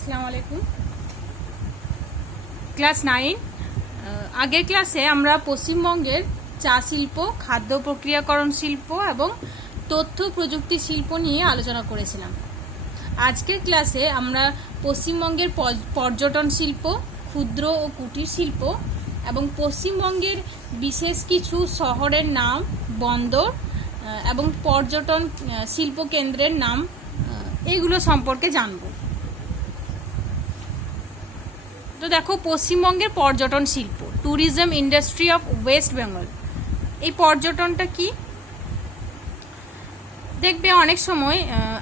আসসালামু আলাইকুম। ক্লাস 9 আগের ক্লাসে আমরা পশ্চিমবঙ্গের চা শিল্প, খাদ্য প্রক্রিয়াকরণ শিল্প এবং তথ্য প্রযুক্তি শিল্প নিয়ে আলোচনা করেছিলাম। আজকের ক্লাসে আমরা পশ্চিমবঙ্গের পর্যটন শিল্প, ক্ষুদ্র ও কুটির শিল্প এবং পশ্চিমবঙ্গের বিশেষ কিছু শহরের নাম, বন্দর এবং পর্যটন শিল্প কেন্দ্রের নাম এগুলো সম্পর্কে জানব। তো দেখো, পশ্চিমবঙ্গের পর্যটন শিল্প, tourism industry of West Bengal. এই পর্যটনটা কি? দেখবে অনেক সময়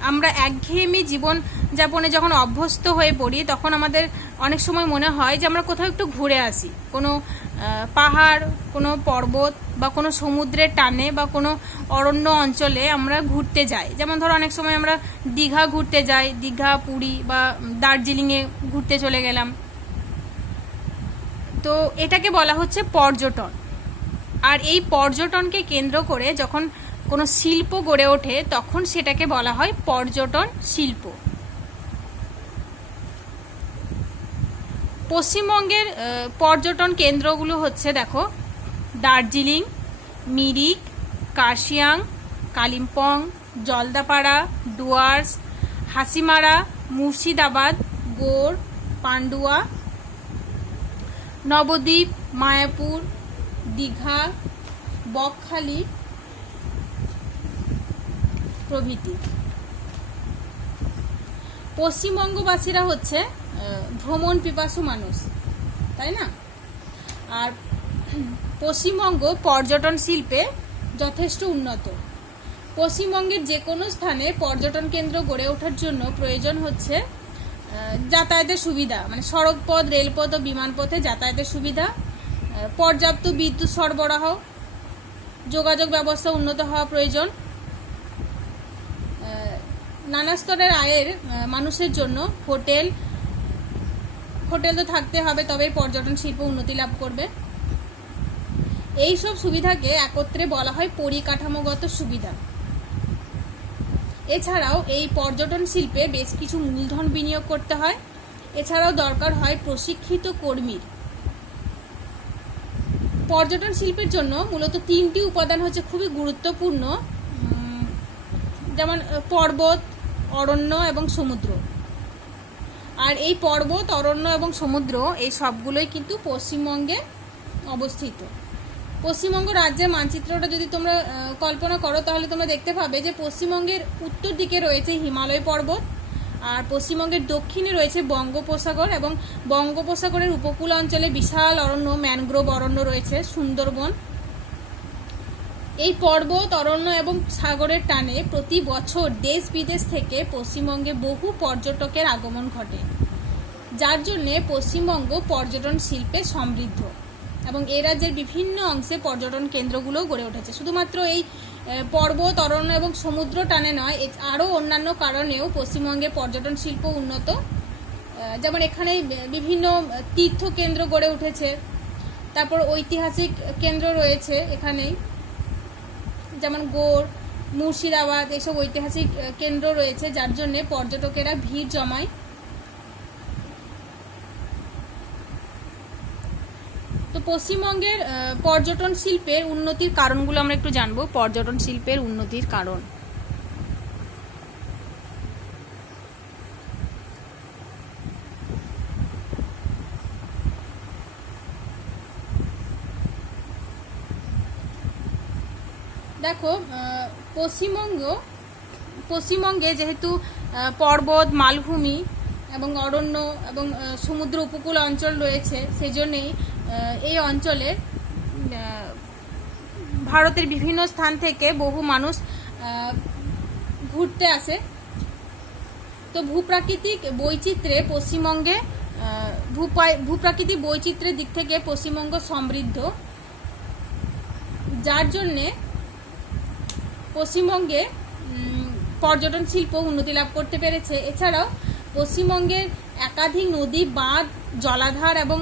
আমরা একঘেয়েমি জীবন যাপনে যখন অভ্যস্ত হয়ে পড়ি, তখন আমাদের অনেক সময় মনে হয় যে আমরা কোথাও একটু ঘুরে আসি, কোনো পাহাড়, কোনো পর্বত বা কোনো সমুদ্রের টানে বা কোনো অরণ্য অঞ্চলে আমরা ঘুরতে যাই। যেমন ধরো, অনেক সময় আমরা দীঘা ঘুরতে যাই, দীঘা, পুরী বা দার্জিলিংয়ে ঘুরতে চলে গেলাম। তো এটাকে বলা হচ্ছে পর্যটন। আর এই পর্যটনকে কেন্দ্র করে যখন কোনো শিল্প গড়ে ওঠে, তখন সেটাকে বলা হয় পর্যটন শিল্প। পশ্চিমবঙ্গের পর্যটন কেন্দ্রগুলো হচ্ছে, দেখো, দার্জিলিং, মিরিক, কার্শিয়াং, কালিম্পং, জলদাপাড়া, ডুয়ার্স, হাসিমারা, মুর্শিদাবাদ, গৌড়, পান্ডুয়া, নবদ্বীপ, মায়াপুর, দীঘা, বকখালি প্রভৃতি। পশ্চিমবঙ্গবাসীরা হচ্ছে ভ্রমণ পিপাসু মানুষ, তাই না? আর পশ্চিমবঙ্গ পর্যটন শিল্পে যথেষ্ট উন্নত। পশ্চিমবঙ্গের যে কোনো স্থানে পর্যটন কেন্দ্র গড়ে ওঠার জন্য প্রয়োজন হচ্ছে যাতায়াতের সুবিধা, মানে সড়কপথ, রেলপথ ও বিমানপথে যাতায়াতের সুবিধা, পর্যাপ্ত বিদ্যুৎ সরবরাহ, যোগাযোগ ব্যবস্থা উন্নত হওয়া প্রয়োজন। নানা স্তরের আয়ের মানুষের জন্য হোটেল তো থাকতে হবে, তবে পর্যটন শিল্প উন্নতি লাভ করবে। এই সব সুবিধাকে একত্রে বলা হয় পরিকাঠামোগত সুবিধা। এছাড়াও এই পর্যটন শিল্পে বেশ কিছু মূলধন বিনিয়োগ করতে হয়। এছাড়াও দরকার হয় প্রশিক্ষিত কর্মীর। পর্যটন শিল্পের জন্য মূলত 3টি উপাদান হচ্ছে খুবই গুরুত্বপূর্ণ, যেমন পর্বত, অরণ্য এবং সমুদ্র। আর এই পর্বত, অরণ্য এবং সমুদ্র এই সবগুলোই কিন্তু পশ্চিমবঙ্গে অবস্থিত। পশ্চিমবঙ্গ রাজ্যের মানচিত্রটা যদি তোমরা কল্পনা করো, তাহলে তোমরা দেখতে পাবে যে পশ্চিমবঙ্গের উত্তর দিকে রয়েছে হিমালয় পর্বত, আর পশ্চিমবঙ্গের দক্ষিণে রয়েছে বঙ্গোপসাগর, এবং বঙ্গোপসাগরের উপকূল অঞ্চলে বিশাল অরণ্য, ম্যানগ্রোভ অরণ্য রয়েছে, সুন্দরবন। এই পর্বত, অরণ্য এবং সাগরের টানে প্রতি বছর দেশ বিদেশ থেকে পশ্চিমবঙ্গে বহু পর্যটকের আগমন ঘটে, যার জন্যে পশ্চিমবঙ্গ পর্যটন শিল্পে সমৃদ্ধ এবং এ রাজ্যের বিভিন্ন অংশে পর্যটন কেন্দ্রগুলোও গড়ে উঠেছে। শুধুমাত্র এই পর্বত, অরণ্য এবং সমুদ্র টানে নয়, আরও অন্যান্য কারণেও পশ্চিমবঙ্গের পর্যটন শিল্প উন্নত। যেমন এখানে বিভিন্ন তীর্থ কেন্দ্র গড়ে উঠেছে, তারপর ঐতিহাসিক কেন্দ্র রয়েছে এখানেই, যেমন গৌড়, মুর্শিদাবাদ, এইসব ঐতিহাসিক কেন্দ্র রয়েছে, যার জন্যে পর্যটকেরা ভিড় জমায়। তো পশ্চিমবঙ্গের পর্যটন শিল্পের উন্নতির কারণগুলো আমরা একটু জানবো। পর্যটন শিল্পের উন্নতির কারণ, দেখো, পশ্চিমবঙ্গে যেহেতু পর্বত, মালভূমি এবং অরণ্য এবং সমুদ্র উপকূল অঞ্চল রয়েছে, সেই জন্যেই এই অঞ্চলে ভারতের বিভিন্ন স্থান থেকে বহু মানুষ ঘুরতে আসে। তো ভূপ্রাকৃতিক বৈচিত্র্যের দিক থেকে পশ্চিমবঙ্গ সমৃদ্ধ, যার জন্যে পশ্চিমবঙ্গে পর্যটন শিল্প উন্নতি লাভ করতে পেরেছে। এছাড়াও পশ্চিমবঙ্গের একাধিক নদী, বাঁধ, জলাধার এবং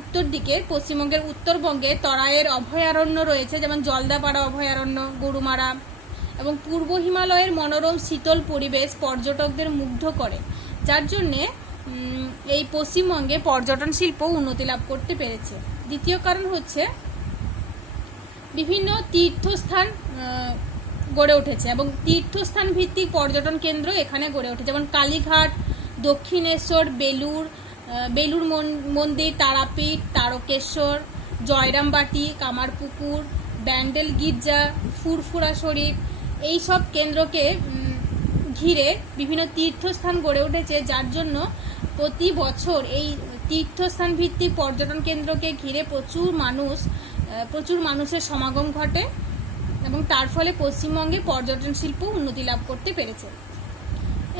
উত্তর দিকে পশ্চিমবঙ্গের উত্তরবঙ্গে তরাইয়ের অভয়ারণ্য রয়েছে, যেমন জলদাপাড়া অভয়ারণ্য, গরুমারা, এবং পূর্ব হিমালয়ের মনোরম শীতল পরিবেশ পর্যটকদের মুগ্ধ করে, যার জন্যে এই পশ্চিমবঙ্গে পর্যটন শিল্প উন্নতি লাভ করতে পেরেছে। দ্বিতীয় কারণ হচ্ছে বিভিন্ন তীর্থস্থান গড়ে উঠেছে এবং তীর্থস্থান ভিত্তিক পর্যটন কেন্দ্র এখানে গড়ে ওঠে, যেমন কালীঘাট, দক্ষিণেশ্বর, বেলুর মন্দির, তারাপীঠ, তারকেশ্বর, জয়রামবাটি, কামারপুকুর, ব্যান্ডেল গির্জা, ফুরফুরা শরীফ, এই সব কেন্দ্রকে ঘিরে বিভিন্ন তীর্থস্থান গড়ে উঠেছে, যার জন্য প্রতি বছর এই তীর্থস্থান ভিত্তিক পর্যটন কেন্দ্রকে ঘিরে প্রচুর মানুষের সমাগম ঘটে এবং তার ফলে পশ্চিমবঙ্গে পর্যটন শিল্প উন্নতি লাভ করতে পেরেছে।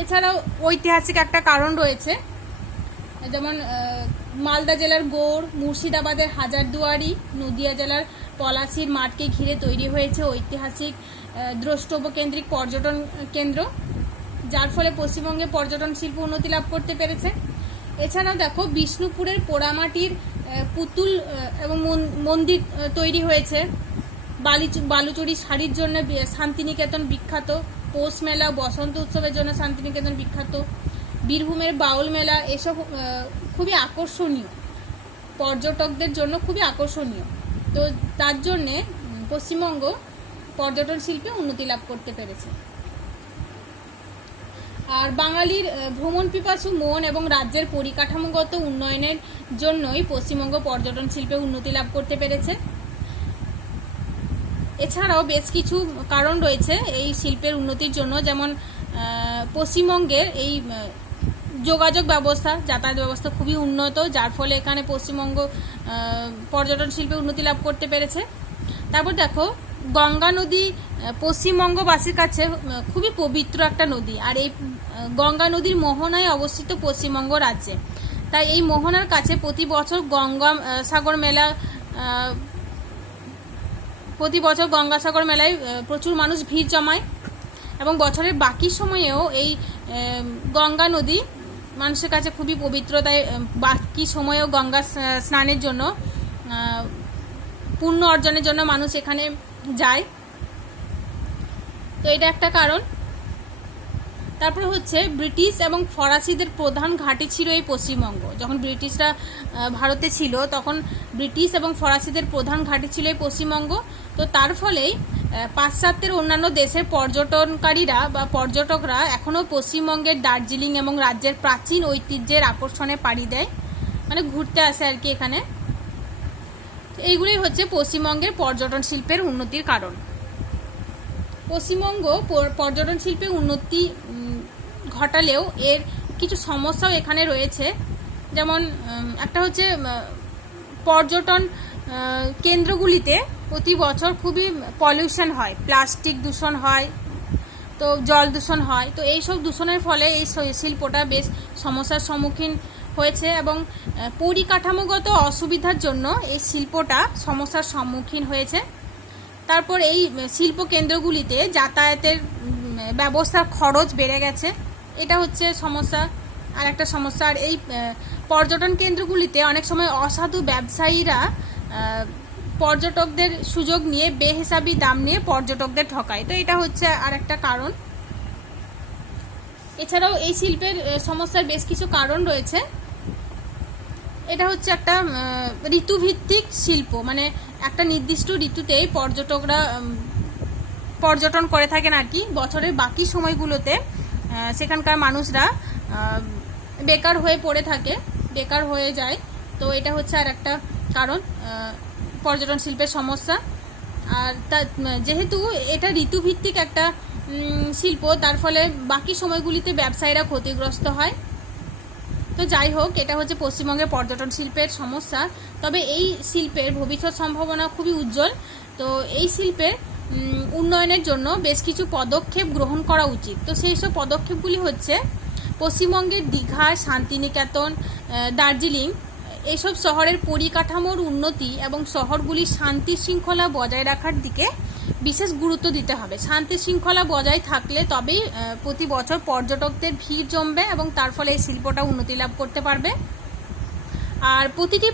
এছাড়াও ঐতিহাসিক একটা কারণ রয়েছে, যেমন মালদা জেলার গৌড়, মুর্শিদাবাদের হাজারদুয়ারি, নদিয়া জেলার পলাশির মাঠকে ঘিরে তৈরি হয়েছে ঐতিহাসিক দ্রষ্টব্য কেন্দ্রিক পর্যটন কেন্দ্র, যার ফলে পশ্চিমবঙ্গে পর্যটন শিল্প উন্নতি লাভ করতে পেরেছে। এছাড়াও দেখো বিষ্ণুপুরের পোড়ামাটির পুতুল এবং মন্দির তৈরি হয়েছে। বালুচরী শাড়ির জন্য শান্তিনিকেতন বিখ্যাত, পৌষ মেলা, বসন্ত উৎসবের জন্য শান্তিনিকেতন বিখ্যাত, বীরভূমের বাউল মেলা, এসব খুবই আকর্ষণীয়, পর্যটকদের জন্য খুবই আকর্ষণীয়। তো তার জন্যে পশ্চিমবঙ্গ পর্যটন শিল্পে উন্নতি লাভ করতে পেরেছে। আর বাঙালির ভ্রমণ পিপাসু মন এবং রাজ্যের পরিকাঠামোগত উন্নয়নের জন্যই পশ্চিমবঙ্গ পর্যটন শিল্পে উন্নতি লাভ করতে পেরেছে। এছাড়াও বেশ কিছু কারণ রয়েছে এই শিল্পের উন্নতির জন্য, যেমন পশ্চিমবঙ্গের এই যোগাযোগ ব্যবস্থা, যাতায়াত ব্যবস্থা খুবই উন্নত, যার ফলে এখানে পশ্চিমবঙ্গ পর্যটন শিল্পে উন্নতি লাভ করতে পেরেছে। তারপর দেখো গঙ্গা নদী পশ্চিমবঙ্গবাসীর কাছে খুবই পবিত্র একটা নদী, আর এই গঙ্গা নদীর মোহনায় অবস্থিত পশ্চিমবঙ্গ রাজ্যে। তাই এই মোহনার কাছে প্রতি বছর গঙ্গাসাগর মেলায় প্রচুর মানুষ ভিড় জমায় এবং বছরের বাকি সময়েও এই গঙ্গা নদী মানুষের কাছে খুবই পবিত্র, তাই বাকি সময়েও গঙ্গা স্নানের জন্য, পুণ্য অর্জনের জন্য মানুষ এখানে যায়। তো এটা একটা কারণ। তারপর হচ্ছে ব্রিটিশ এবং ফরাসিদের প্রধান ঘাঁটি ছিল এই পশ্চিমবঙ্গ। যখন ব্রিটিশরা ভারতে ছিল তখন ব্রিটিশ এবং ফরাসিদের প্রধান ঘাঁটি ছিল এই পশ্চিমবঙ্গ। তো তার ফলেই পাশ্চাত্যের অন্যান্য দেশের পর্যটনকারীরা বা পর্যটকরা এখনও পশ্চিমবঙ্গের দার্জিলিং এবং রাজ্যের প্রাচীন ঐতিহ্যের আকর্ষণে পাড়ি দেয়, মানে ঘুরতে আসে আর কি এখানে। এইগুলোই হচ্ছে পশ্চিমবঙ্গের পর্যটন শিল্পের উন্নতির কারণ। পশ্চিমবঙ্গ পর্যটন শিল্পে উন্নতি ঘটালেও এর কিছু সমস্যাও এখানে রয়েছে, যেমন একটা হচ্ছে পর্যটন কেন্দ্রগুলিতে প্রতি বছর খুবই পলিউশন হয়, প্লাস্টিক দূষণ হয়, তো জল দূষণ হয়। তো এইসব দূষণের ফলে এই শিল্পটা বেশ সমস্যার সম্মুখীন হয়েছে এবং পরিকাঠামোগত অসুবিধার জন্য এই শিল্পটা সমস্যার সম্মুখীন হয়েছে। তারপর এই শিল্প কেন্দ্রগুলিতে যাতায়াতের ব্যবস্থার খরচ বেড়ে গেছে, এটা হচ্ছে সমস্যা। আর একটা সমস্যা, আর এই পর্যটন কেন্দ্রগুলিতে অনেক সময় অসাধু ব্যবসায়ীরা পর্যটকদের সুযোগ নিয়ে বেহিসাবি দাম নিয়ে পর্যটকদের ঠকায়, তো এটা হচ্ছে আর একটা কারণ। এছাড়াও এই শিল্পের সমস্যার বেশ কিছু কারণ রয়েছে। এটা হচ্ছে একটা ঋতুভিত্তিক শিল্প, মানে একটা নির্দিষ্ট ঋতুতেই পর্যটকরা পর্যটন করে থাকেন আর কি। বছরের বাকি সময়গুলোতে সেখানকার মানুষরা বেকার হয়ে পড়ে থাকে, বেকার হয়ে যায়। তো এটা হচ্ছে আর একটা কারণ পর্যটন শিল্পের সমস্যা। আর যেহেতু এটা ঋতুভিত্তিক একটা শিল্প, তার ফলে বাকি সময়গুলিতে ব্যবসায়ীরা ক্ষতিগ্রস্ত হয়। তো যাই হোক, এটা হচ্ছে পশ্চিমবঙ্গের পর্যটন শিল্পের সমস্যা। তবে এই শিল্পের ভবিষ্যৎ সম্ভাবনা খুবই উজ্জ্বল। তো এই শিল্পের উন্নয়নের জন্য বেশ কিছু পদক্ষেপ গ্রহণ করা উচিত। তো সেই সব পদক্ষেপগুলি হচ্ছে পশ্চিমবঙ্গের দীঘা, শান্তিনিকেতন, দার্জিলিং এইসব শহরের পরিকাঠামোর উন্নতি এবং শহরগুলির শান্তি শৃঙ্খলা বজায় রাখার দিকে বিশেষ গুরুত্ব দিতে হবে। শান্তি শৃঙ্খলা বজায় থাকলে তবেই প্রতি বছর পর্যটকদের ভিড় জমবে এবং তার ফলে এই শিল্পটা উন্নতি লাভ করতে পারবে। আর প্রতিটি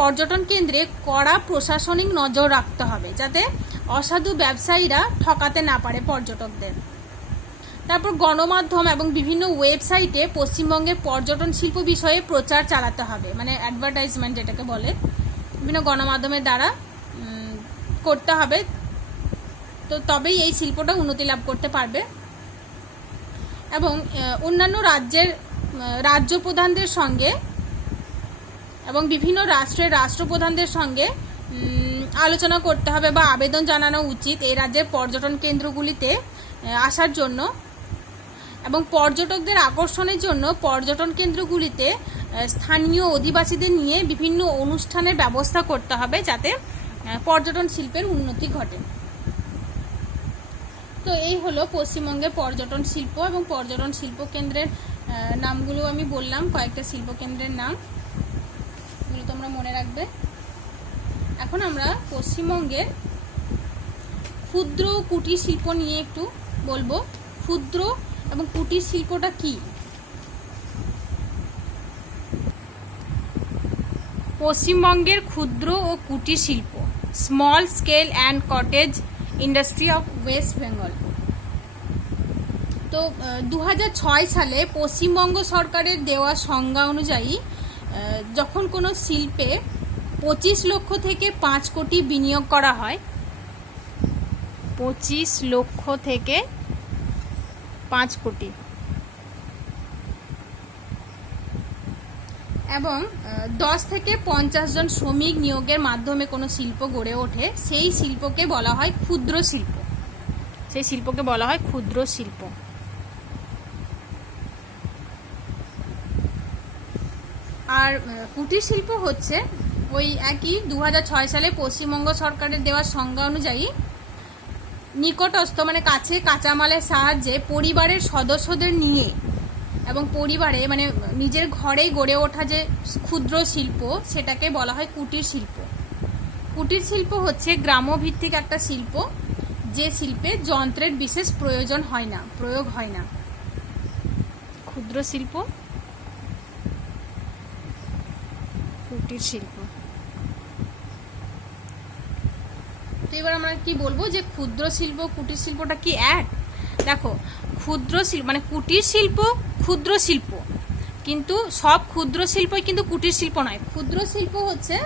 পর্যটন কেন্দ্রে কড়া প্রশাসনিক নজর রাখতে হবে, যাতে অসাধু ব্যবসায়ীরা ঠকাতে না পারে পর্যটকদের। তারপর গণমাধ্যম এবং বিভিন্ন ওয়েবসাইটে পশ্চিমবঙ্গের পর্যটন শিল্প বিষয়ে প্রচার চালাতে হবে, মানে অ্যাডভার্টাইজমেন্ট যেটাকে বলে, বিভিন্ন গণমাধ্যমের দ্বারা করতে হবে। তো তবেই এই শিল্পটা উন্নতি লাভ করতে পারবে। এবং অন্যান্য রাজ্য প্রধানদের সঙ্গে এবং বিভিন্ন রাষ্ট্রের রাষ্ট্রপ্রধানদের সঙ্গে আলোচনা করতে হবে বা আবেদন জানানো উচিত এই রাজ্যের পর্যটন কেন্দ্রগুলিতে আসার জন্য, এবং পর্যটকদের আকর্ষণের জন্য পর্যটন কেন্দ্রগুলিতে স্থানীয় অধিবাসীদের নিয়ে বিভিন্ন অনুষ্ঠানের ব্যবস্থা করতে হবে যাতে পর্যটন শিল্পের উন্নতি ঘটে। তো এই হলো পশ্চিমবঙ্গের পর্যটন শিল্প এবং পর্যটন শিল্প কেন্দ্রের নামগুলো আমি বললাম, কয়েকটা শিল্প কেন্দ্রের নাম, এগুলো তোমরা মনে রাখবে। এখন আমরা পশ্চিমবঙ্গের ক্ষুদ্র ও কুটির শিল্প নিয়ে একটু বলবো। ক্ষুদ্র এবং কুটির শিল্পটা কি? পশ্চিমবঙ্গের ক্ষুদ্র ও কুটির শিল্প, small scale and cottage industry of West Bengal. তো 2006 সালে পশ্চিমবঙ্গ সরকারের দেওয়া সংজ্ঞা অনুযায়ী যখন কোনো শিল্পে 25 লক্ষ থেকে 5 কোটি বিনিয়োগ করা হয়, 25 লক্ষ থেকে 5 কোটি, এবং 10 থেকে 50 জন শ্রমিক নিয়োগের মাধ্যমে কোনো শিল্প গড়ে ওঠে, সেই শিল্পকে বলা হয় ক্ষুদ্র শিল্প। সেই শিল্পকে বলা হয় ক্ষুদ্র শিল্প। আর কুটির শিল্প হচ্ছে ওই একই 2006 সালে পশ্চিমবঙ্গ সরকারের দেওয়া সংজ্ঞা অনুযায়ী নিকটস্থ মানে কাছে কাঁচামালের সাহায্যে পরিবারের সদস্যদের নিয়ে এবং পরিবারে মানে নিজের ঘরেই গড়ে ওঠা যে ক্ষুদ্র শিল্প সেটাকে বলা হয় কুটির শিল্প। কুটির শিল্প হচ্ছে গ্রামভিত্তিক একটা শিল্প, যে শিল্পে যন্ত্রের বিশেষ প্রয়োগ হয় না। ক্ষুদ্র শিল্প, কুটির শিল্প। তো এবার আমরা কি বলবো যে ক্ষুদ্র শিল্প কুটির শিল্পটা কি এক? দেখো, ক্ষুদ্র শিল্প মানে কুটির শিল্প ক্ষুদ্র শিল্প, কিন্তু সব ক্ষুদ্র শিল্পই কিন্তু কুটির শিল্প নয়। ক্ষুদ্র শিল্প হচ্ছে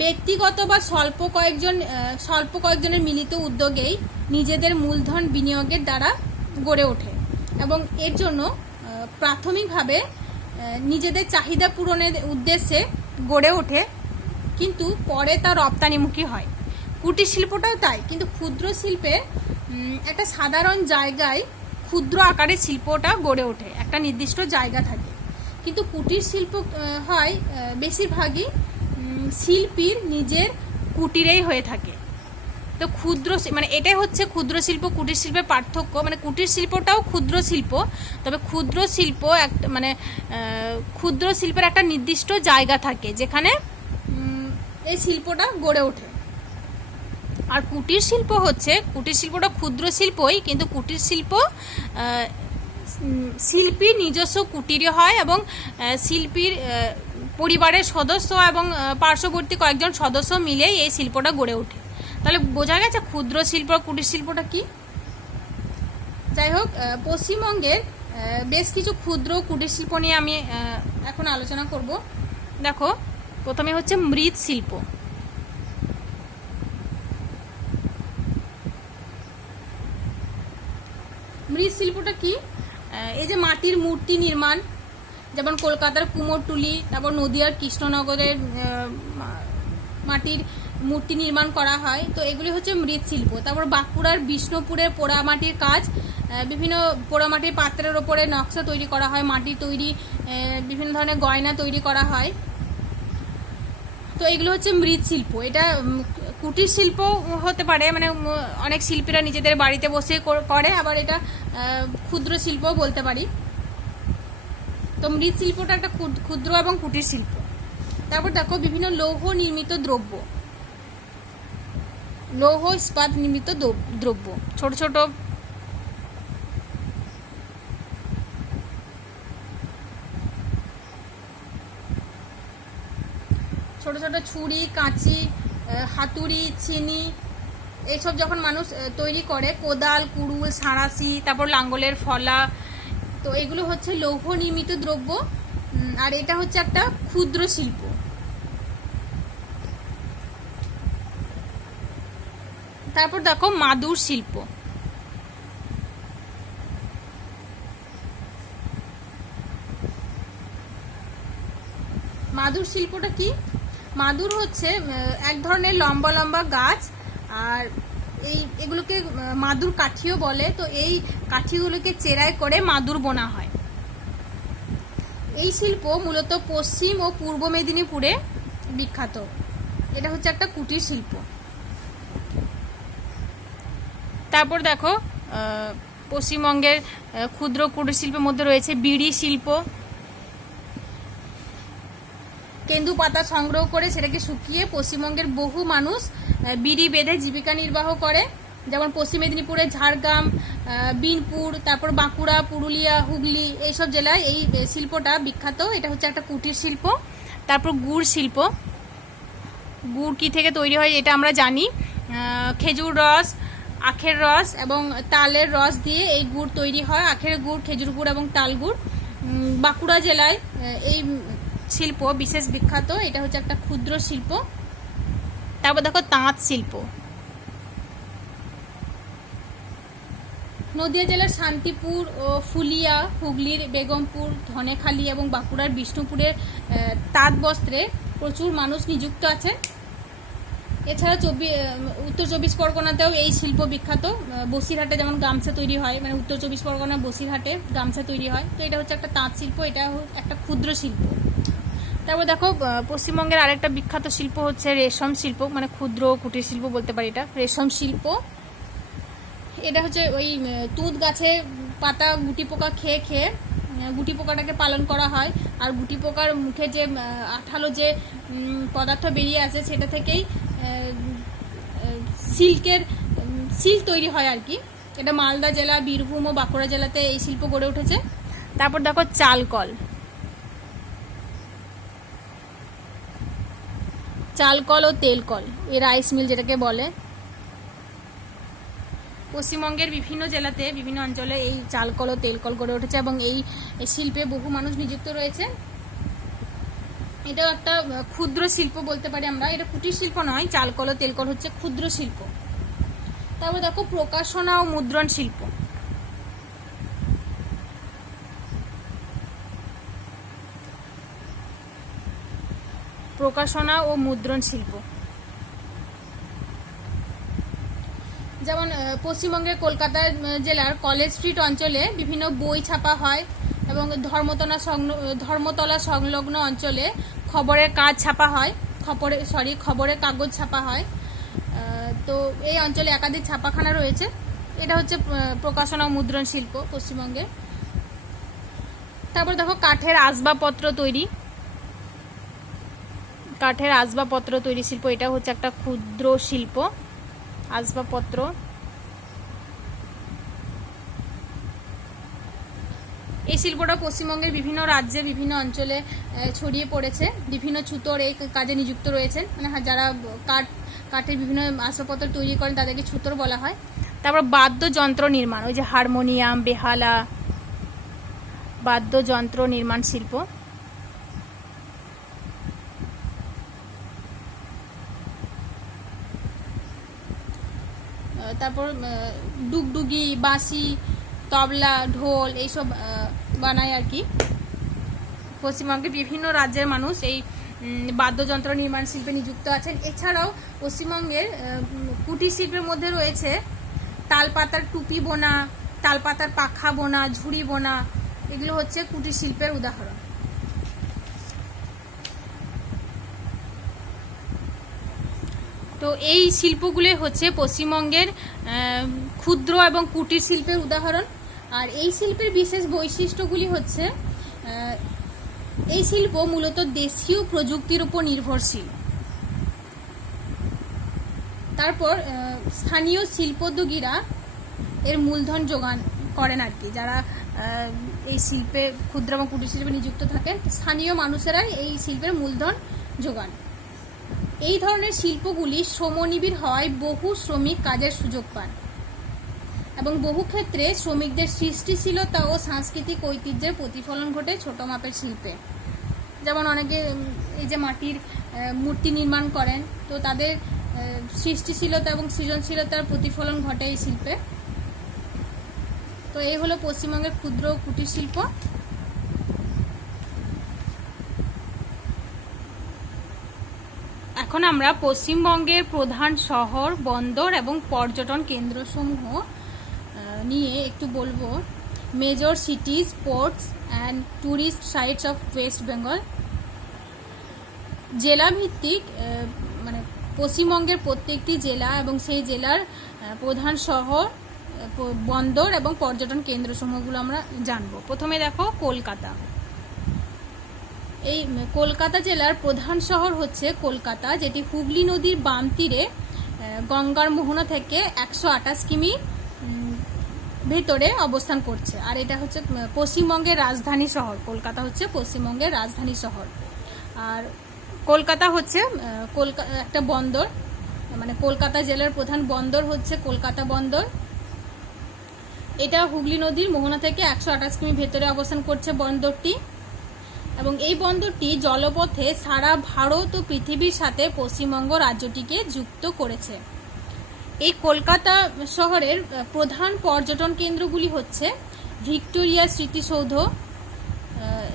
ব্যক্তিগত বা স্বল্প কয়েকজনের মিলিত উদ্যোগেই নিজেদের মূলধন বিনিয়োগের দ্বারা গড়ে ওঠে এবং এর জন্য প্রাথমিকভাবে নিজেদের চাহিদা পূরণের উদ্দেশ্যে গড়ে ওঠে, কিন্তু পরে তা রপ্তানিমুখী হয়। কুটির শিল্পটাও তাই, কিন্তু ক্ষুদ্র শিল্পের একটা সাধারণ জায়গায় ক্ষুদ্র আকারে শিল্পটা গড়ে ওঠে, একটা নির্দিষ্ট জায়গা থাকে, কিন্তু কুটির শিল্প হয় বেশিরভাগই শিল্পীর নিজের কুটিরেই হয়ে থাকে। তো ক্ষুদ্র মানে এটাই হচ্ছে ক্ষুদ্র শিল্প কুটির শিল্পের পার্থক্য। মানে কুটির শিল্পটাও ক্ষুদ্র শিল্প, তবে ক্ষুদ্র শিল্প মানে ক্ষুদ্র শিল্পের একটা নির্দিষ্ট জায়গা থাকে যেখানে এই শিল্পটা গড়ে ওঠে। আর কুটির শিল্প হচ্ছে, কুটির শিল্পটা ক্ষুদ্র শিল্পই, কিন্তু কুটির শিল্প শিল্পীর নিজস্ব কুটিরে হয় এবং শিল্পীর পরিবারের সদস্য এবং পার্শ্ববর্তী কয়েকজন সদস্য মিলেই এই শিল্পটা গড়ে ওঠে। তাহলে বোঝা গেছে ক্ষুদ্র শিল্প কুটির শিল্পটা কি। যাই হোক, পশ্চিমবঙ্গের বেশ কিছু ক্ষুদ্র কুটির শিল্প নিয়ে আমি এখন আলোচনা করব। দেখো, প্রথমে হচ্ছে মৃৎ শিল্প। মৃৎ শিল্পটা কি? এই যে মাটির মূর্তি নির্মাণ, যেমন কলকাতার কুমোরটুলি, তারপর নদিয়ার কৃষ্ণনগরের মাটির মূর্তি নির্মাণ করা হয়, তো এগুলি হচ্ছে মৃৎশিল্প। তারপর বাঁকুড়ার বিষ্ণুপুরে পোড়ামাটির কাজ, বিভিন্ন পোড়ামাটির পাত্রের ওপরে নকশা তৈরি করা হয়, মাটি তৈরি বিভিন্ন ধরনের গয়না তৈরি করা হয়, তো এগুলো হচ্ছে মৃৎশিল্প। এটা কুটির শিল্প হতে পারে, মানে অনেক শিল্পীরা নিজেদের বাড়িতে বসে করে, আবার এটা ক্ষুদ্র শিল্প বলতে পারি। তো মৃৎশিল্পটা একটা ক্ষুদ্র এবং কুটির শিল্প। তারপর দেখো, বিভিন্ন লৌহ নির্মিত দ্রব্য, লৌহ ইস্পাত নির্মিত দ্রব্য, ছোট ছোট ছোট ছোট ছুরি, কাঁচি, হাতুড়ি, চিনি, এইসব যখন মানুষ তৈরি করে, কোদাল, কুড়ুল, সাঁড়াশি, তারপর লাঙ্গলের ফলা, তো এগুলো হচ্ছে লৌহ নির্মিত দ্রব্য। আর এটা হচ্ছে একটা ক্ষুদ্র শিল্প। তারপর দেখো মাদুর শিল্প। মাদুর শিল্পটা কি? মাদুর হচ্ছে এক ধরনের লম্বা লম্বা গাছ, আর এগুলোকে মাদুর কাঠিও বলে। তো এই কাঠিগুলোকে চেরাই করে মাদুর বোনা হয়। এই শিল্প মূলত পশ্চিম ও পূর্ব মেদিনীপুরে বিখ্যাত। এটা হচ্ছে একটা কুটির শিল্প। তারপর দেখো পশ্চিমবঙ্গের ক্ষুদ্র কুটির শিল্পের মধ্যে রয়েছে বিড়ি শিল্প। কেন্দু পাতা সংগ্রহ করে সেটাকে শুকিয়ে পশ্চিমবঙ্গের বহু মানুষ বিড়ি বেঁধে জীবিকা নির্বাহ করে। যেমন পশ্চিম মেদিনীপুরে ঝাড়গ্রাম, বিনপুর, তারপর বাঁকুড়া, পুরুলিয়া, হুগলি, এইসব জেলায় এই শিল্পটা বিখ্যাত। এটা হচ্ছে একটা কুটির শিল্প। তারপর গুড় শিল্প। গুড় কি থেকে তৈরি হয় এটা আমরা জানি। খেজুর রস, আখের রস এবং তালের রস দিয়ে এই গুড় তৈরি হয়। আখের গুড়, খেজুর গুড় এবং তাল গুড়। বাঁকুড়া জেলায় এই শিল্প বিশেষ বিখ্যাত। এটা হচ্ছে একটা ক্ষুদ্র শিল্প। তারপর দেখো তাঁত শিল্প। নদিয়া জেলার শান্তিপুর ও ফুলিয়া, হুগলির বেগমপুর, ধনেখালি এবং বাঁকুড়ার বিষ্ণুপুরের তাঁত বস্ত্রে প্রচুর মানুষ নিযুক্ত আছে। এছাড়া উত্তর চব্বিশ পরগনাতেও এই শিল্প বিখ্যাত। বসিরহাটে যেমন গামছা তৈরি হয়, মানে উত্তর চব্বিশ পরগনা বসিরহাটে গামছা তৈরি হয়। তো এটা হচ্ছে একটা তাঁত শিল্প, এটা একটা ক্ষুদ্র শিল্প। তারপর দেখো পশ্চিমবঙ্গের আরেকটা বিখ্যাত শিল্প হচ্ছে রেশম শিল্প, মানে ক্ষুদ্র কুটির শিল্প বলতে পারি এটা। রেশম শিল্প এটা হচ্ছে ওই তুঁত গাছে পাতা গুটি পোকা খেয়ে খেয়ে গুটি পোকাটাকে পালন করা হয়। আর গুটি পোকার মুখে যে আঠালো যে পদার্থ বেরিয়ে আসে সেটা থেকেই সিল্ক তৈরি হয় আর কি। এটা মালদা জেলা, বীরভূম ও বাঁকুড়া জেলাতে এই শিল্প গড়ে উঠেছে। তারপর দেখো চালকল। চালকল ও তেলকল, এই রাইস মিল যেটাকে বলে। পশ্চিমবঙ্গের বিভিন্ন জেলাতে বিভিন্ন অঞ্চলে এই চালকল ও তেলকল গড়ে উঠেছে এবং এই শিল্পে বহু মানুষ নিযুক্ত রয়েছে। এটাও একটা ক্ষুদ্র শিল্প বলতে পারি আমরা। এটা কুটির শিল্প নয়, চালকল ও তেলকল হচ্ছে ক্ষুদ্র শিল্প। তারপর দেখো প্রকাশনা ও মুদ্রণ শিল্প। প্রকাশনা ও মুদ্রণ শিল্প যেমন পশ্চিমবঙ্গের কলকাতা জেলার কলেজ স্ট্রিট অঞ্চলে বিভিন্ন বই ছাপা হয় এবং ধর্মতলা সংলগ্ন অঞ্চলে খবরের কাজ ছাপা হয়, খবরের কাগজ ছাপা হয়। তো এই অঞ্চলে একাধিক ছাপাখানা রয়েছে। এটা হচ্ছে প্রকাশনা ও মুদ্রণ শিল্প পশ্চিমবঙ্গে। তারপর দেখো কাঠের আসবাবপত্র তৈরি। কাঠের আসবাবপত্র তৈরি শিল্প, এটা হচ্ছে একটা ক্ষুদ্র শিল্প। আসবাবপত্র এই শিল্পটা পশ্চিমবঙ্গের বিভিন্ন রাজ্যে বিভিন্ন অঞ্চলে ছড়িয়ে পড়েছে। বিভিন্ন ছুতোর এই কাজে নিযুক্ত রয়েছেন, মানে যারা কাঠের বিভিন্ন আসবাবপত্র তৈরি করেন তাদেরকে ছুতোর বলা হয়। তারপর বাদ্যযন্ত্র নির্মাণ, ওই যে হারমোনিয়াম, বেহালা, বাদ্যযন্ত্র নির্মাণ শিল্প। তারপর ডুগডুগি, বাঁশি, তবলা, ঢোল এইসব বানায় আর কি। পশ্চিমবঙ্গের বিভিন্ন রাজ্যের মানুষ এই বাদ্যযন্ত্র নির্মাণ শিল্পে নিযুক্ত আছেন। এছাড়াও পশ্চিমবঙ্গের কুটির শিল্পের মধ্যে রয়েছে তালপাতার টুপি বোনা, তালপাতার পাখা বোনা, ঝুড়ি বোনা। এগুলো হচ্ছে কুটির শিল্পের উদাহরণ। তো এই শিল্পগুলি হচ্ছে পশ্চিমবঙ্গের ক্ষুদ্র এবং কুটির শিল্পের উদাহরণ। আর এই শিল্পের বিশেষ বৈশিষ্ট্যগুলি হচ্ছে এই শিল্প মূলত দেশীয় প্রযুক্তির উপর নির্ভরশীল। তারপর স্থানীয় শিল্পোদ্যোগীরা এর মূলধন যোগান করেন আর কি। যারা এই শিল্পে ক্ষুদ্র এবং কুটির শিল্পে নিযুক্ত থাকেন, স্থানীয় মানুষেরাই এই শিল্পের মূলধন যোগান। এই ধরনের শিল্পগুলি শ্রমনিবিড় হওয়ায় বহু শ্রমিক কাজের সুযোগ পান এবং বহু ক্ষেত্রে শ্রমিকদের সৃষ্টিশীলতা ও সাংস্কৃতিক ঐতিহ্যের প্রতিফলন ঘটে ছোট মাপের শিল্পে। যেমন অনেকে এই যে মাটির মূর্তি নির্মাণ করেন, তো তাদের সৃষ্টিশীলতা এবং সৃজনশীলতার প্রতিফলন ঘটে এই শিল্পে। তো এই হলো পশ্চিমবঙ্গের ক্ষুদ্র ও কুটির শিল্প। এখন আমরা পশ্চিমবঙ্গের প্রধান শহর, বন্দর এবং পর্যটন কেন্দ্রসমূহ নিয়ে একটু বলবো। Major সিটিজ, ports and tourist sites of West Bengal. জেলা ভিত্তিক মানে পশ্চিমবঙ্গের প্রত্যেকটি জেলা এবং সেই জেলার প্রধান শহর, বন্দর এবং পর্যটন কেন্দ্রসমূহগুলো আমরা জানবো। প্রথমে দেখো কলকাতা। এই কলকাতা জেলার প্রধান শহর হচ্ছে কলকাতা, যেটি হুগলি নদীর বাম তীরে গঙ্গার মোহনা থেকে 128 কিমি ভেতরে অবস্থান করছে। আর এটা হচ্ছে পশ্চিমবঙ্গের রাজধানী শহর। কলকাতা হচ্ছে পশ্চিমবঙ্গের রাজধানী শহর। আর কলকাতা হচ্ছে একটা বন্দর, মানে কলকাতা জেলার প্রধান বন্দর হচ্ছে কলকাতা বন্দর। এটা হুগলি নদীর মোহনা থেকে 128 কিমি ভেতরে অবস্থান করছে বন্দরটি, এবং এই বন্দরটি জলপথে সারা ভারত ও পৃথিবীর সাথে পশ্চিমবঙ্গ রাজ্যটিকে যুক্ত করেছে। এই কলকাতা শহরের প্রধান পর্যটন কেন্দ্রগুলি হচ্ছে ভিক্টোরিয়া স্মৃতিসৌধ,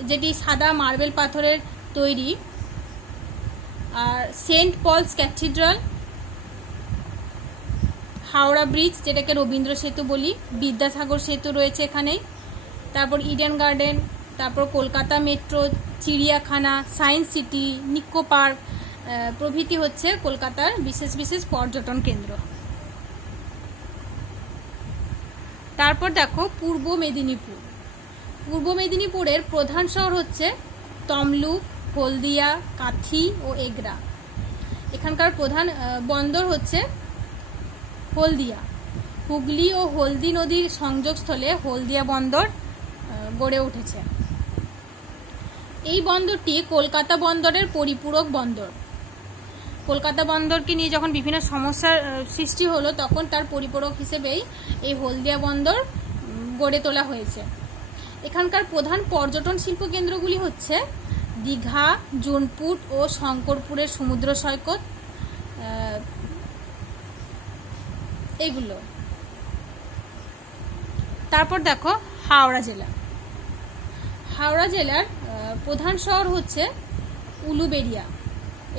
যেটি সাদা মার্বেল পাথরের তৈরি, আর saint Paul's cathedral, Howrah bridge যেটাকে রবীন্দ্র সেতু বলি, বিদ্যাসাগর সেতু রয়েছে এখানে, তারপর ইডেন গার্ডেন, তারপর কলকাতা মেট্রো, চিড়িয়াখানা, সায়েন্স সিটি, নিকো পার্ক প্রভৃতি হচ্ছে কলকাতার বিশেষ বিশেষ পর্যটন কেন্দ্র। তারপর দেখো পূর্ব মেদিনীপুর। পূর্ব মেদিনীপুরের প্রধান শহর হচ্ছে তমলুক, হলদিয়া, কাথি ও এগরা। এখানকার প্রধান বন্দর হচ্ছে হলদিয়া। হুগলি ও হলদি নদীর সংযোগস্থলে হলদিয়া বন্দর গড়ে উঠেছে। এই বন্দরটি কলকাতা বন্দরের পরিপূরক বন্দর। কলকাতা বন্দরকে নিয়ে যখন বিভিন্ন সমস্যার সৃষ্টি হলো, তখন তার পরিপূরক হিসেবেই এই হলদিয়া বন্দর গড়ে তোলা হয়েছে। এখানকার প্রধান পর্যটন শিল্প কেন্দ্রগুলি হচ্ছে দীঘা, জোনপুট ও শঙ্করপুরের সমুদ্র সৈকত, এগুলো। তারপর দেখো হাওড়া জেলা। হাওড়া জেলার প্রধান শহর হচ্ছে উলুবেড়িয়া।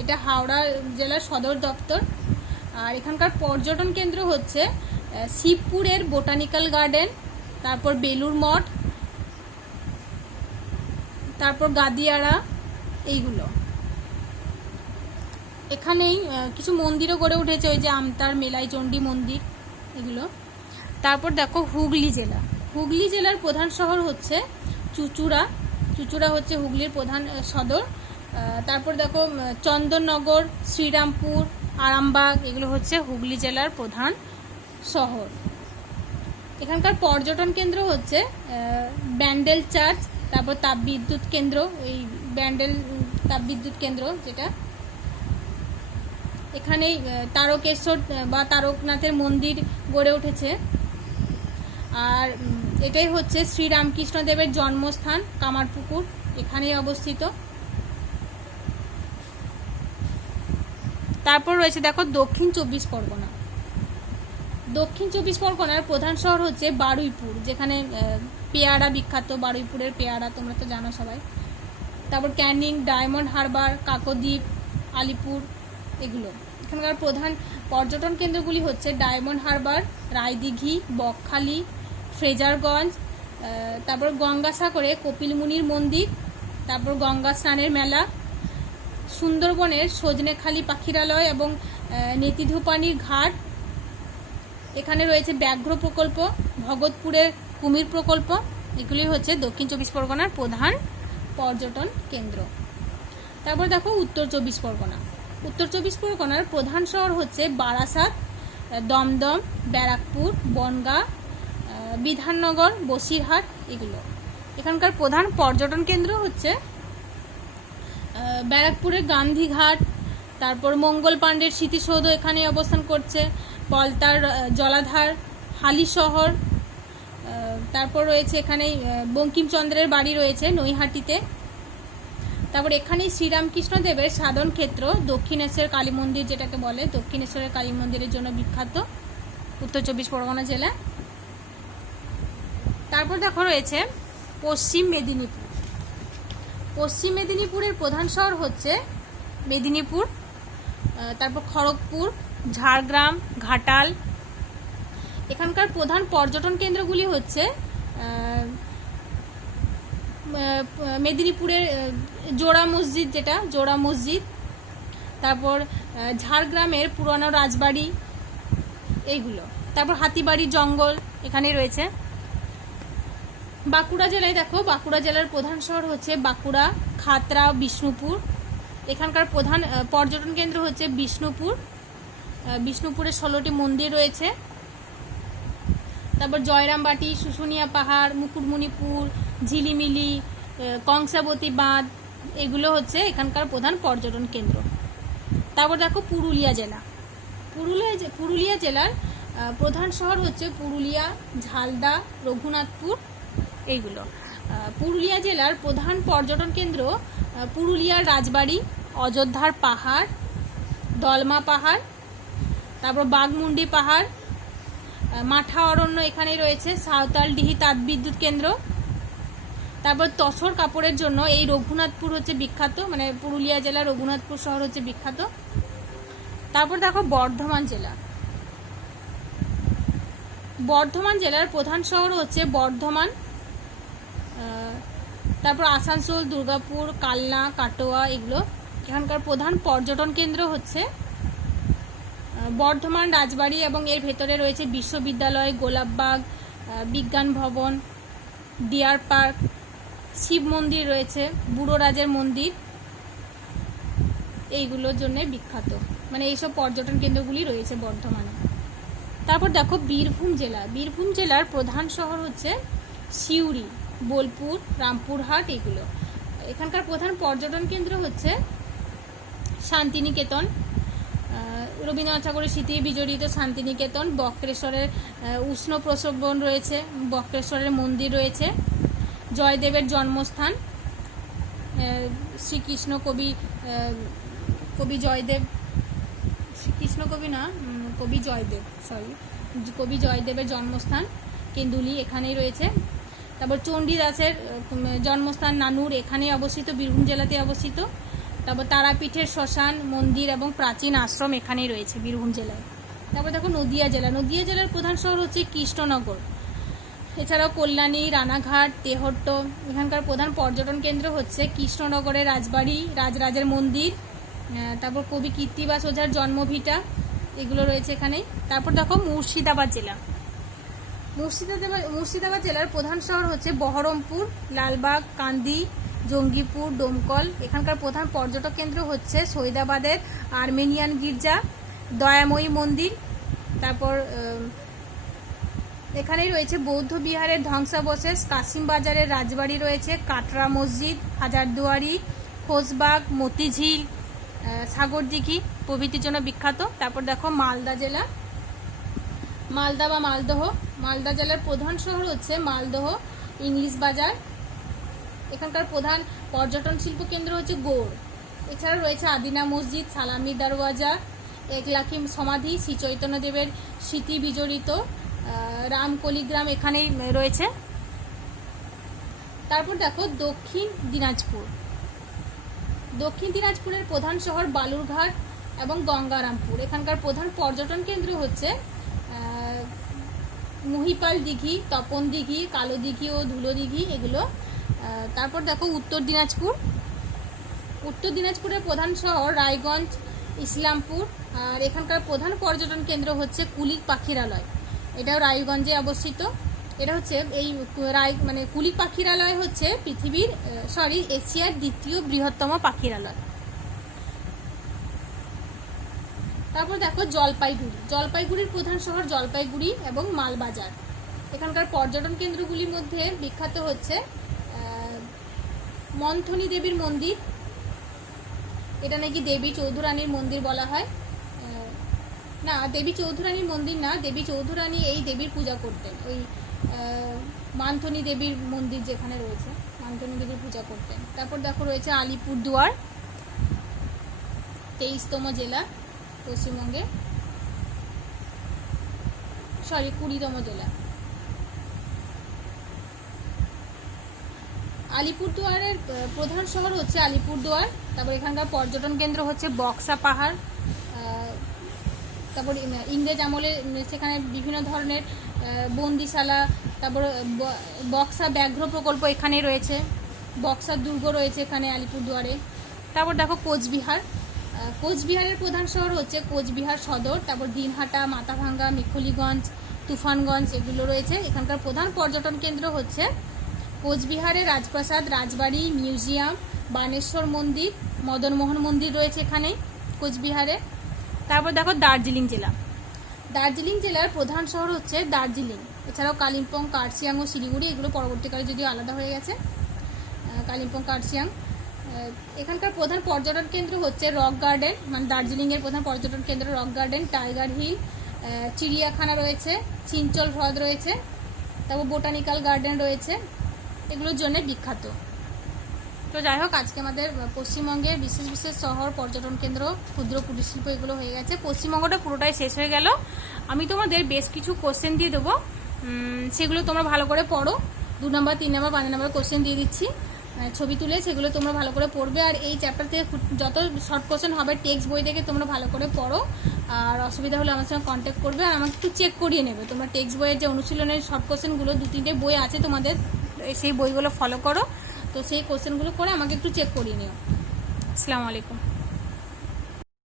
এটা হাওড়া জেলার সদর দপ্তর। আর এখানকার পর্যটন কেন্দ্র হচ্ছে শিবপুরের বোটানিক্যাল গার্ডেন, তারপর বেলুর মঠ, তারপর গাদিয়াড়া, এইগুলো। এখানেই কিছু মন্দিরও গড়ে উঠেছে, ওই যে আমতার মেলাই চণ্ডী মন্দির, এগুলো। তারপর দেখো হুগলি জেলা। হুগলি জেলার প্রধান শহর হচ্ছে চুঁচুড়া। চুঁচুড়া হচ্ছে হুগলির প্রধান সদর। তারপর দেখো চন্দননগর, শ্রীরামপুর, আরামবাগ, এগুলো হচ্ছে হুগলি জেলার প্রধান শহর। এখানকার পর্যটন কেন্দ্র হচ্ছে ব্যান্ডেল চার্চ, তারপর তাপবিদ্যুৎ কেন্দ্র, এই ব্যান্ডেল তাপবিদ্যুৎ কেন্দ্র যেটা, এখানেই তারকেশ্বর বা তারকনাথের মন্দির গড়ে উঠেছে। আর এটাই হচ্ছে শ্রীরামকৃষ্ণদেবের জন্মস্থান, কামারপুকুর, এখানেই অবস্থিত। তারপর রয়েছে দেখো দক্ষিণ চব্বিশ পরগনা। দক্ষিণ চব্বিশ পরগনার প্রধান শহর হচ্ছে বারুইপুর, যেখানে পেয়ারা বিখ্যাত, বারুইপুরের পেয়ারা তোমরা তো জানো সবাই। তারপর ক্যানিং, ডায়মন্ড হারবার, কাকদ্বীপ, আলিপুর, এগুলো। এখানকার প্রধান পর্যটন কেন্দ্রগুলি হচ্ছে ডায়মন্ড হারবার, রায়দিঘি, বকখালি, ফ্রেজারগঞ্জ, তারপর গঙ্গাসাগরে কপিলমুনির মন্দির, তারপর গঙ্গা স্নানের মেলা, সুন্দরবনের সজনেখালি পাখিরালয় এবং নেতিধুপানির ঘাট। এখানে রয়েছে ব্যাঘ্র প্রকল্প, ভগতপুরের কুমির প্রকল্প, এগুলি হচ্ছে দক্ষিণ চব্বিশ পরগনার প্রধান পর্যটন কেন্দ্র। তারপর দেখো উত্তর চব্বিশ পরগনা। উত্তর চব্বিশ পরগনার প্রধান শহর হচ্ছে বারাসাত, দমদম, ব্যারাকপুর, বনগাঁ, বিধাননগর, বসিরহাট, এগুলো। এখানকার প্রধান পর্যটন কেন্দ্র হচ্ছে ব্যারাকপুরের গান্ধীঘাট, তারপর মঙ্গল পাণ্ডের স্মৃতিসৌধ এখানে অবস্থান করছে, পলতার জলাধার, হালি শহর, তারপর রয়েছে এখানে বঙ্কিমচন্দ্রের বাড়ি রয়েছে নৈহাটিতে। তারপর এখানেই শ্রীরামকৃষ্ণদেবের সাধন ক্ষেত্র দক্ষিণেশ্বর কালী মন্দির, যেটাকে বলে দক্ষিণেশ্বরের কালী মন্দিরের জন্য বিখ্যাত, উত্তর 24 পরগনা জেলা। তারপর দেখো রয়েছে পশ্চিম মেদিনীপুর। পশ্চিম মেদিনীপুরের প্রধান শহর হচ্ছে মেদিনীপুর, তারপর খড়গপুর, ঝাড়গ্রাম, ঘাটাল। এখানকার প্রধান পর্যটন কেন্দ্রগুলি হচ্ছে মেদিনীপুরের জোড়া মসজিদ, যেটা জোড়া মসজিদ, তারপর ঝাড়গ্রামের পুরনো রাজবাড়ি এইগুলো, তারপর হাতিবাড়ির জঙ্গল এখানেই রয়েছে। বাঁকুড়া জেলায় দেখো, বাঁকুড়া জেলার প্রধান শহর হচ্ছে বাঁকুড়া, খাতড়া, বিষ্ণুপুর। এখানকার প্রধান পর্যটন কেন্দ্র হচ্ছে বিষ্ণুপুর। বিষ্ণুপুরে 16টি মন্দির রয়েছে। তারপর জয়রামবাটি, শুশুনিয়া পাহাড়, মুকুটমণিপুর, ঝিলিমিলি, কংসাবতী বাঁধ এগুলো হচ্ছে এখানকার প্রধান পর্যটন কেন্দ্র। তারপর দেখো পুরুলিয়া জেলা। পুরুলিয়া জেলার প্রধান শহর হচ্ছে পুরুলিয়া, ঝালদা, রঘুনাথপুর এইগুলো। পুরুলিয়া জেলার প্রধান পর্যটন কেন্দ্র পুরুলিয়ার রাজবাড়ি, অযোধ্যার পাহাড়, দলমা পাহাড়, তারপর বাঘমুন্ডি পাহাড়, মাঠা অরণ্য এখানেই রয়েছে, সাঁওতালডিহি তাপবিদ্যুৎ কেন্দ্র। তারপর তসর কাপড়ের জন্য এই রঘুনাথপুর হচ্ছে বিখ্যাত, মানে পুরুলিয়া জেলার রঘুনাথপুর শহর হচ্ছে বিখ্যাত। তারপর দেখো বর্ধমান জেলা। বর্ধমান জেলার প্রধান শহর হচ্ছে বর্ধমান, তারপর আসানসোল, দুর্গাপুর, কালনা, কাটোয়া এগুলো। এখানকার প্রধান পর্যটন কেন্দ্র হচ্ছে বর্ধমান রাজবাড়ি এবং এর ভেতরে রয়েছে বিশ্ববিদ্যালয়, গোলাপবাগ, বিজ্ঞান ভবন, ডিয়ার পার্ক, শিব মন্দির রয়েছে, বুড়ো রাজের মন্দির, এইগুলোর জন্য বিখ্যাত, মানে এইসব পর্যটন কেন্দ্রগুলি রয়েছে বর্ধমানে। তারপর দেখো বীরভূম জেলা। বীরভূম জেলার প্রধান শহর হচ্ছে সিউড়ি, বোলপুর, রামপুরহাট এগুলো। এখানকার প্রধান পর্যটন কেন্দ্র হচ্ছে শান্তিনিকেতন, রবীন্দ্রনাথ ঠাকুরের স্মৃতি বিজড়িত শান্তিনিকেতন, বক্রেশ্বরের উষ্ণ প্রসবন রয়েছে, বক্রেশ্বরের মন্দির রয়েছে, জয়দেবের জন্মস্থান, শ্রীকৃষ্ণ কবি জয়দেব, শ্রীকৃষ্ণ কবি না, কবি জয়দেবের জন্মস্থান কেন্দুলি এখানেই রয়েছে। তারপর চণ্ডীদাসের জন্মস্থান নানুর এখানেই অবস্থিত, বীরভূম জেলাতে অবস্থিত। তারপর তারাপীঠের শ্মশান, মন্দির এবং প্রাচীন আশ্রম এখানেই রয়েছে বীরভূম জেলায়। তারপর দেখো নদিয়া জেলা। নদিয়া জেলার প্রধান শহর হচ্ছে কৃষ্ণনগর, এছাড়াও কল্যাণী, রানাঘাট, তেহট্ট। এখানকার প্রধান পর্যটন কেন্দ্র হচ্ছে কৃষ্ণনগরের রাজবাড়ি, রাজরাজের মন্দির, তারপর কবি কীর্তিবাস ওঝার জন্মভিটা এগুলো রয়েছে এখানে। তারপর দেখো মুর্শিদাবাদ জেলা। মুর্শিদাবাদ জেলার প্রধান শহর হচ্ছে বহরমপুর, লালবাগ, কান্দি, জঙ্গিপুর, ডোমকল। এখানকার প্রধান পর্যটক কেন্দ্র হচ্ছে সৈদাবাদের আর্মেনিয়ান গির্জা, দয়াময়ী মন্দির। তারপর এখানেই রয়েছে বৌদ্ধ বিহারের ধ্বংসাবশেষ, কাশিম বাজারের রাজবাড়ি রয়েছে, কাটরা মসজিদ, হাজারদুয়ারি, খোশবাগ, মতিঝিল, সাগরদিঘি প্রভৃতির জন্য বিখ্যাত। তারপর দেখো মালদা জেলা। মালদা বা মালদহ। মালদা জেলার প্রধান শহর হচ্ছে মালদহ, ইংলিশ বাজার। এখানকার প্রধান পর্যটন শিল্প কেন্দ্র হচ্ছে গৌড়। এছাড়া রয়েছে আদিনা মসজিদ, সালামি দরওয়াজা, একলাখি সমাধি, শ্রী চৈতন্যদেবের স্মৃতি বিজড়িত রামকলিগ্রাম এখানেই রয়েছে। তারপর দেখো দক্ষিণ দিনাজপুর। দক্ষিণ দিনাজপুরের প্রধান শহর বালুরঘাট এবং গঙ্গারামপুর। এখানকার প্রধান পর্যটন কেন্দ্র হচ্ছে মহিপাল দিঘি, তপন দিঘি, কালো দিঘি ও ধুলো দিঘি এগুলো। তারপর দেখো উত্তর দিনাজপুর। উত্তর দিনাজপুরের প্রধান শহর রায়গঞ্জ, ইসলামপুর। আর এখানকার প্রধান পর্যটন কেন্দ্র হচ্ছে কুলিক পাখিরালয়, এটাও রায়গঞ্জে অবস্থিত। এটা হচ্ছে এই কুলিক পাখিরালয় হচ্ছে এশিয়ার দ্বিতীয় বৃহত্তম পাখিরালয়। তারপর দেখো জলপাইগুড়ি। জলপাইগুড়ির প্রধান শহর জলপাইগুড়ি এবং মালবাজার। এখানকার পর্যটন কেন্দ্রগুলির মধ্যে বিখ্যাত হচ্ছে মন্থনী দেবীর মন্দির, এটা নাকি দেবী চৌধুরানীর মন্দির বলা হয়। না, দেবী চৌধুরানীর মন্দির না, দেবী চৌধুরানী এই দেবীর পূজা করতেন, ওই মান্থনী দেবীর মন্দির যেখানে রয়েছে, মান্থনী দেবীর পূজা করতেন। তারপর দেখো রয়েছে আলিপুরদুয়ার, 23তম জেলা পশ্চিমবঙ্গে, 20তম জেলা। আলিপুরদুয়ারের প্রধান শহর হচ্ছে আলিপুরদুয়ার। তারপর এখানকার পর্যটন কেন্দ্র হচ্ছে বক্সা পাহাড়। তারপর ইংরেজ আমলে সেখানে বিভিন্ন ধরনের বন্দিশালা, তারপর বক্সা ব্যাঘ্র প্রকল্প এখানে রয়েছে, বক্সার দুর্গ রয়েছে এখানে আলিপুরদুয়ারে। তারপর দেখো কোচবিহার, কোচবিহারের প্রধান শহর হচ্ছে কোচবিহার সদর। তারপর দিনহাটা, মাথাভাঙ্গা, মেখলিগঞ্জ, তুফানগঞ্জ এগুলো রয়েছে। এখানকার প্রধান পর্যটন কেন্দ্র হচ্ছে কোচবিহারে রাজপ্রাসাদ, রাজবাড়ি, মিউজিয়াম, বানেশ্বর মন্দির, মদনমোহন মন্দির রয়েছে এখানে কোচবিহারে। তারপর দেখো দার্জিলিং জেলা, দার্জিলিং জেলার প্রধান শহর হচ্ছে দার্জিলিং। এছাড়াও কালিম্পং, কার্শিয়াং ও শিলিগুড়ি, এগুলো পরবর্তীকালে যদিও আলাদা হয়ে গেছে, কালিম্পং, কার্শিয়াং। এখানকার প্রধান পর্যটন কেন্দ্র হচ্ছে রক গার্ডেন, মানে দার্জিলিংয়ের প্রধান পর্যটন কেন্দ্র রক গার্ডেন, টাইগার হিল, চিড়িয়াখানা রয়েছে, চিঞ্চল হ্রদ রয়েছে, তারপর বোটানিক্যাল গার্ডেন রয়েছে, এগুলোর জন্য বিখ্যাত। তো যাই হোক, আজকে আমাদের পশ্চিমবঙ্গের বিশেষ বিশেষ শহর, পর্যটন কেন্দ্র, ক্ষুদ্র কুটির শিল্প এগুলো হয়ে গেছে। পশ্চিমবঙ্গটা পুরোটাই শেষ হয়ে গেল। আমি তোমাদের বেশ কিছু কোশ্চেন দিয়ে দেবো, সেগুলো তোমরা ভালো করে পড়ো। 2 নম্বর, 3 নম্বর, 5 নম্বর কোশ্চেন দিয়ে দিচ্ছি, ছবি তুলে সেগুলো তোমরা ভালো করে পড়বে। আর এই চ্যাপ্টার থেকে যত শর্ট কোশ্চেন হবে টেক্সট বই থেকে তোমরা ভালো করে পড়ো। আর অসুবিধা হলে আমার সঙ্গে কন্ট্যাক্ট করবে, আর আমাকে একটু চেক করিয়ে নেবে। তোমরা টেক্সট বইয়ের যে অনুশীলনের শর্ট কোশ্চেনগুলো 2-3টে বই আছে তোমাদের, সেই বইগুলো ফলো করো। তো সেই কোশ্চেনগুলো করে আমাকে একটু চেক করিয়ে নিও। আসসালামু আলাইকুম।